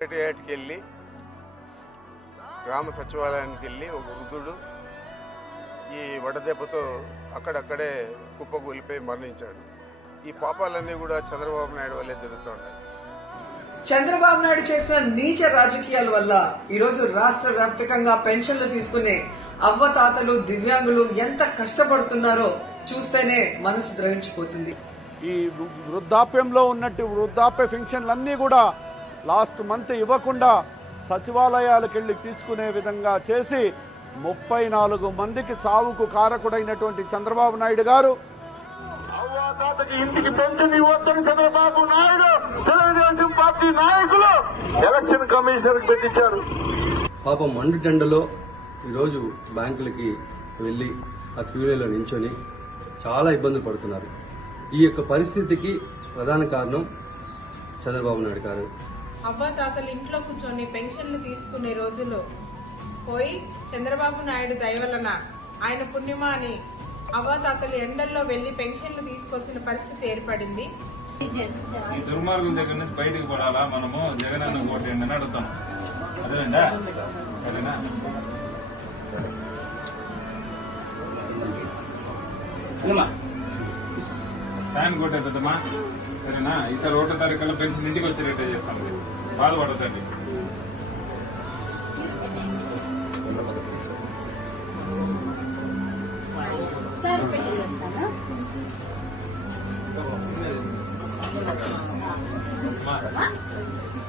సెక్రటేరియట్కి వెళ్ళి గ్రామ సచివాలయానికి వెళ్ళి ఒక వృద్ధుడు ఈ వడదెబ్బతో అక్కడక్కడే కుప్పకూలిపోయి మరణించాడు. ఈ పాపాలన్నీ కూడా చంద్రబాబు నాయుడు వల్లే జరుగుతున్నాయి చంద్రబాబు నాయుడు చేసిన నీచ రాజకీయాల వల్ల ఈరోజు రాష్ట్ర వ్యాప్తంగా పెన్షన్లు తీసుకునే అవ్వతాతలు దివ్యాంగులు ఎంత కష్టపడుతున్నారో చూస్తేనే మనసు ద్రవించిపోతుంది. ఈ వృ- వృద్ధాప్యంలో ఉన్నట్టు వృద్ధాప్య పెన్షన్లన్నీ కూడా లాస్ట్ మంత్ ఇవ్వకుండా సచివాలయాలకు వెళ్ళి తీసుకునే విధంగా చేసి ముప్పై నాలుగు మందికి చావుకు కారకుడైనటువంటి చంద్రబాబు నాయుడు గారు ఇంటికి పెన్షన్ ఇవ్వద్దని చంద్రబాబు నాయుడు తెలుగుదేశం పార్టీ నాయకులు ఎలక్షన్ కమిషన్ పెట్టించారు. పాపం మండుటెండలో ఈరోజు బ్యాంకులకి వెళ్ళి ఆ క్యూలో నించొని చాలా ఇబ్బందులు పడుతున్నారు. ఈ యొక్క పరిస్థితికి ప్రధాన కారణం చంద్రబాబు నాయుడు గారు. అవ్వాతాతలు ఇంట్లో కూర్చొని పెన్షన్లు తీసుకునే రోజులు పోయి చంద్రబాబు నాయుడు దయ వలన ఆయన పుణ్యమా అని అవ్వాతాతలు ఎండల్లో వెళ్ళి పెన్షన్లు తీసుకోవాల్సిన పరిస్థితి ఏర్పడింది. ఈ దుర్మార్గం దగ్గర నుంచి బయటకు పడాలా మనము జగన్ అన్న కోటేయండి అని అడుగుతాం. అదేనండా సరేనా? ఫ్యాన్ కొట్టేద్దమ్మా సరేనా? ఈసారి ఒకటో తారీఖుల్లో పెన్షన్ ఇంటికి వచ్చేటట్టే చేస్తాం. బాధపడదండి Thank.